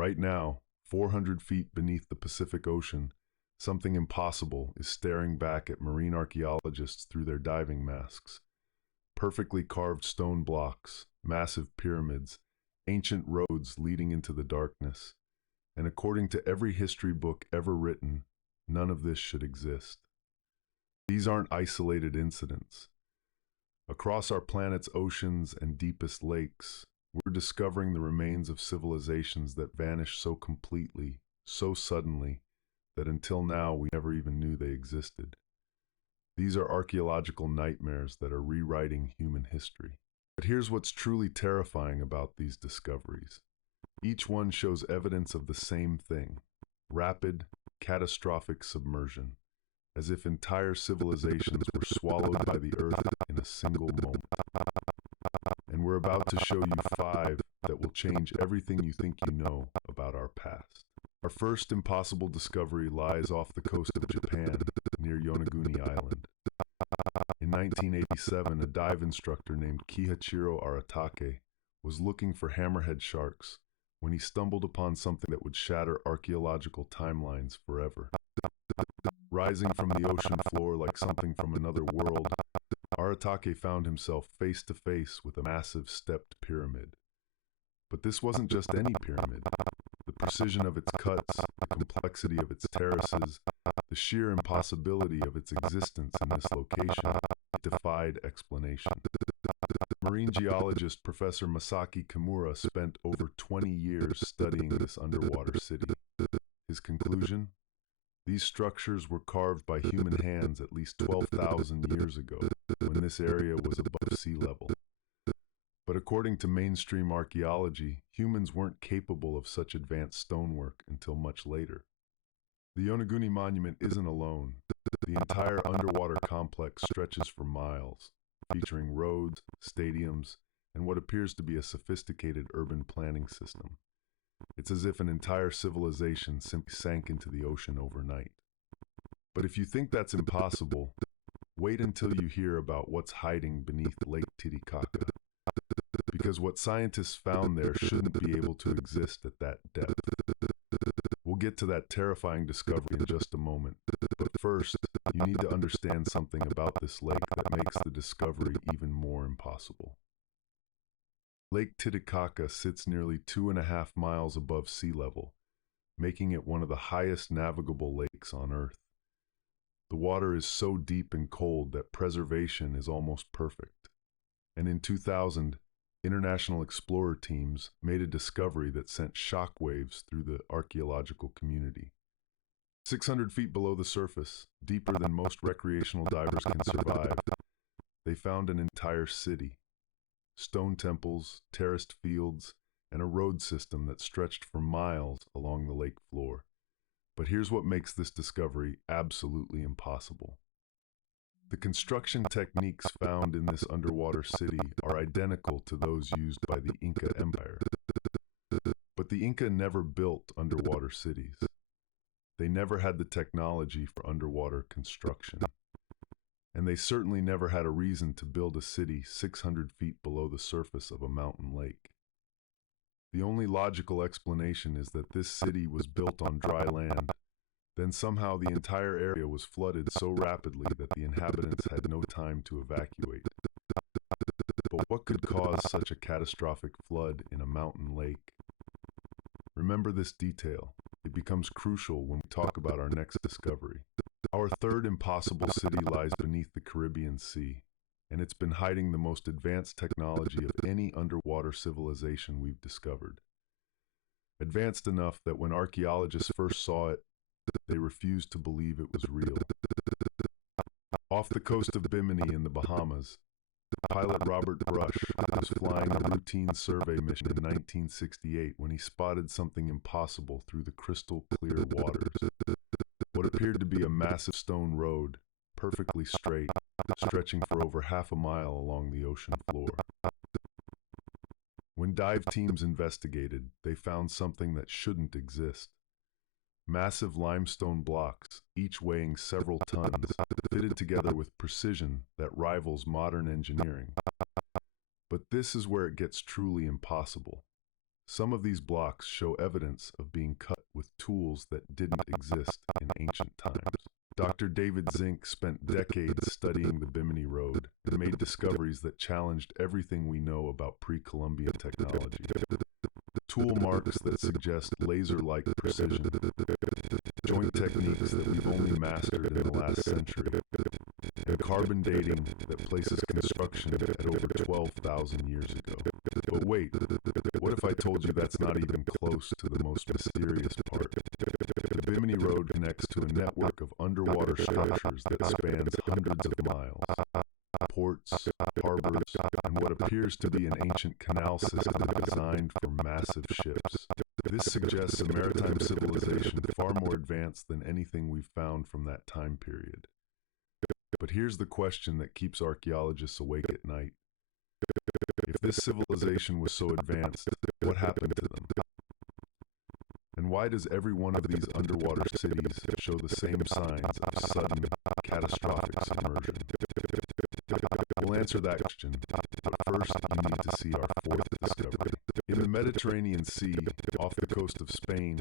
Right now, 400 feet beneath the Pacific Ocean, something impossible is staring back at marine archaeologists through their diving masks. Perfectly carved stone blocks, massive pyramids, ancient roads leading into the darkness. And according to every history book ever written, none of this should exist. These aren't isolated incidents. Across our planet's oceans and deepest lakes, we're discovering the remains of civilizations that vanished so completely, so suddenly, that until now we never even knew they existed. These are archaeological nightmares that are rewriting human history. But here's what's truly terrifying about these discoveries. Each one shows evidence of the same thing: rapid, catastrophic submersion, as if entire civilizations were swallowed by the earth in a single moment. And we're about to show you 5 that will change everything you think you know about our past. Our first impossible discovery lies off the coast of Japan, near Yonaguni Island. In 1987, a dive instructor named Kihachiro Aratake was looking for hammerhead sharks when he stumbled upon something that would shatter archaeological timelines forever. Rising from the ocean floor like something from another world, Aratake found himself face to face with a massive stepped pyramid. But this wasn't just any pyramid. The precision of its cuts, the complexity of its terraces, the sheer impossibility of its existence in this location defied explanation. Marine geologist Professor Masaki Kimura spent over 20 years studying this underwater city. His conclusion? These structures were carved by human hands at least 12,000 years ago, when this area was above sea level. But according to mainstream archaeology, humans weren't capable of such advanced stonework until much later. The Yonaguni Monument isn't alone. The entire underwater complex stretches for miles, featuring roads, stadiums, and what appears to be a sophisticated urban planning system. It's as if an entire civilization simply sank into the ocean overnight. But if you think that's impossible, wait until you hear about what's hiding beneath Lake Titicaca. Because what scientists found there shouldn't be able to exist at that depth. We'll get to that terrifying discovery in just a moment. But first, you need to understand something about this lake that makes the discovery even more impossible. Lake Titicaca sits nearly 2.5 miles above sea level, making it one of the highest navigable lakes on Earth. The water is so deep and cold that preservation is almost perfect. And in 2000, international explorer teams made a discovery that sent shockwaves through the archaeological community. 600 feet below the surface, deeper than most recreational divers can survive, they found an entire city. Stone temples, terraced fields, and a road system that stretched for miles along the lake floor. But here's what makes this discovery absolutely impossible. The construction techniques found in this underwater city are identical to those used by the Inca Empire. But the Inca never built underwater cities. They never had the technology for underwater construction. And they certainly never had a reason to build a city 600 feet below the surface of a mountain lake. The only logical explanation is that this city was built on dry land. Then somehow the entire area was flooded so rapidly that the inhabitants had no time to evacuate. But what could cause such a catastrophic flood in a mountain lake? Remember this detail. It becomes crucial when we talk about our next discovery. Our third impossible city lies beneath the Caribbean Sea, and it's been hiding the most advanced technology of any underwater civilization we've discovered. Advanced enough that when archaeologists first saw it, they refused to believe it was real. Off the coast of Bimini in the Bahamas, pilot Robert Brush was flying a routine survey mission in 1968 when he spotted something impossible through the crystal clear waters. What appeared to be a massive stone road, perfectly straight, stretching for over half a mile along the ocean floor. When dive teams investigated, they found something that shouldn't exist. Massive limestone blocks, each weighing several tons, fitted together with precision that rivals modern engineering. But this is where it gets truly impossible. Some of these blocks show evidence of being cut with tools that didn't exist in ancient times. Dr. David Zink spent decades studying the Bimini Road and made discoveries that challenged everything we know about pre-Columbian technology. Tool marks that suggest laser-like precision, joint techniques that we've only mastered in the last century, and carbon dating that places construction at over 12,000 years ago. But wait, what if I told you that's not even close to the most mysterious part? The Bimini Road connects to a network of underwater structures that spans hundreds of miles. Ports, harbors, and what appears to be an ancient canal system designed for massive ships. This suggests a maritime civilization far more advanced than anything we've found from that time period. But here's the question that keeps archaeologists awake at night. If this civilization was so advanced, what happened to them? And why does every one of these underwater cities show the same signs of sudden, catastrophic submersion? We'll answer that question, but first you need to see our fourth discovery. In the Mediterranean Sea, off the coast of Spain,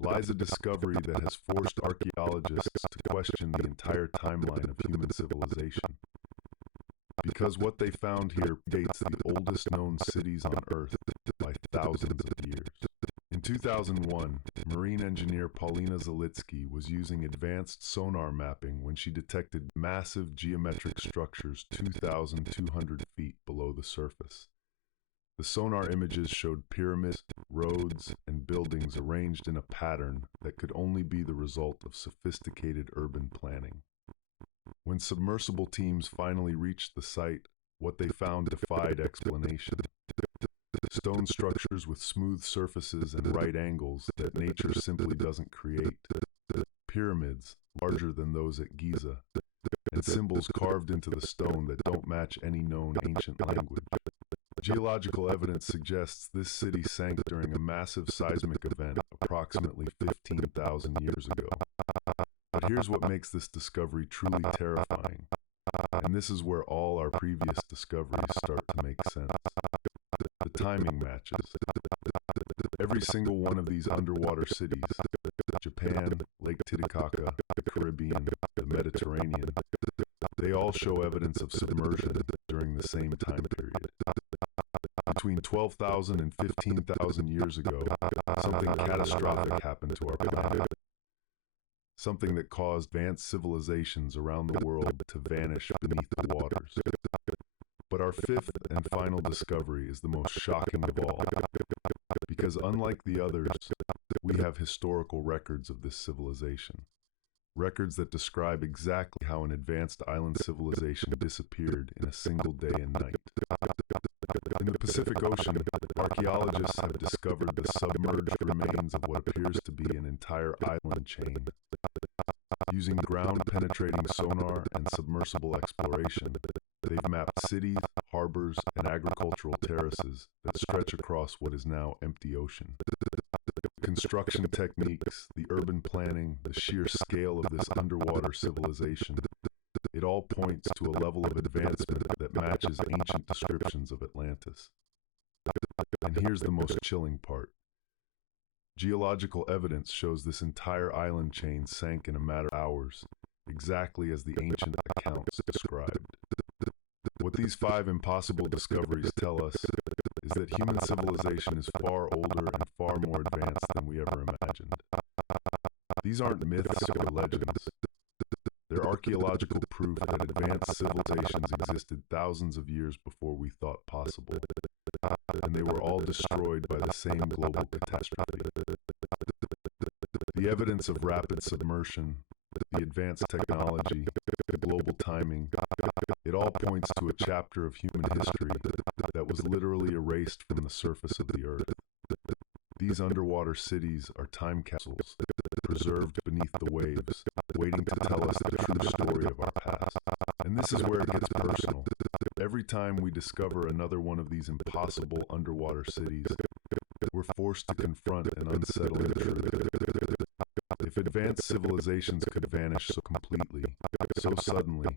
lies a discovery that has forced archaeologists to question the entire timeline of human civilization. Because what they found here dates the oldest known cities on Earth by thousands of years. In 2001, marine engineer Paulina Zalitsky was using advanced sonar mapping when she detected massive geometric structures 2,200 feet below the surface. The sonar images showed pyramids, roads, and buildings arranged in a pattern that could only be the result of sophisticated urban planning. When submersible teams finally reached the site, what they found defied explanation. Stone structures with smooth surfaces and right angles that nature simply doesn't create. Pyramids larger than those at Giza, and symbols carved into the stone that don't match any known ancient language. Geological evidence suggests this city sank during a massive seismic event approximately 15,000 years ago. But here's what makes this discovery truly terrifying, and this is where all our previous discoveries start to make sense. The timing matches. Every single one of these underwater cities, Japan, Lake Titicaca, the Caribbean, the Mediterranean, they all show evidence of submersion during the same time period. Between 12,000 and 15,000 years ago, something catastrophic happened to our planet. Something that caused advanced civilizations around the world to vanish beneath the waters. But our fifth and final discovery is the most shocking of all, because unlike the others, we have historical records of this civilization. Records that describe exactly how an advanced island civilization disappeared in a single day and night. In the Pacific Ocean, archaeologists have discovered the submerged remains of what appears to be an entire island chain. Using ground-penetrating sonar and submersible exploration, they've mapped cities, harbors, and agricultural terraces that stretch across what is now empty ocean. The construction techniques, the urban planning, the sheer scale of this underwater civilization, it all points to a level of advancement that matches ancient descriptions of Atlantis. And here's the most chilling part. Geological evidence shows this entire island chain sank in a matter of hours, exactly as the ancient accounts described. What these 5 impossible discoveries tell us is that human civilization is far older and far more advanced than we ever imagined. These aren't myths or legends. They're archaeological proof that advanced civilizations existed thousands of years before we thought possible, and they were all destroyed by the same global catastrophe. The evidence of rapid submersion, the advanced technology, the global timing, it all points to a chapter of human history that was literally erased from the surface of the earth. These underwater cities are time capsules, preserved beneath the waves, waiting to tell us the true story of our past. And this is where it gets personal. Every time we discover another one of these impossible underwater cities, we're forced to confront an unsettling truth. If advanced civilizations could vanish so completely, so suddenly,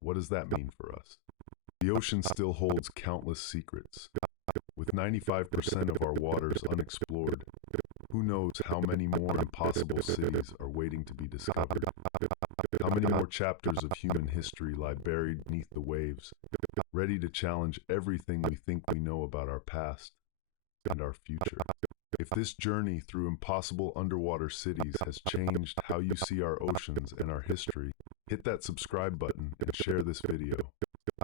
what does that mean for us? The ocean still holds countless secrets. With With 95% of our waters unexplored, who knows how many more impossible cities are waiting to be discovered? How many more chapters of human history lie buried beneath the waves, ready to challenge everything we think we know about our past and our future? If this journey through impossible underwater cities has changed how you see our oceans and our history, hit that subscribe button and share this video.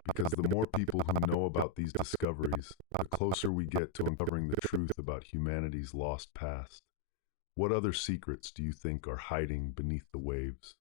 Because the more people who know about these discoveries, the closer we get to uncovering the truth about humanity's lost past. What other secrets do you think are hiding beneath the waves?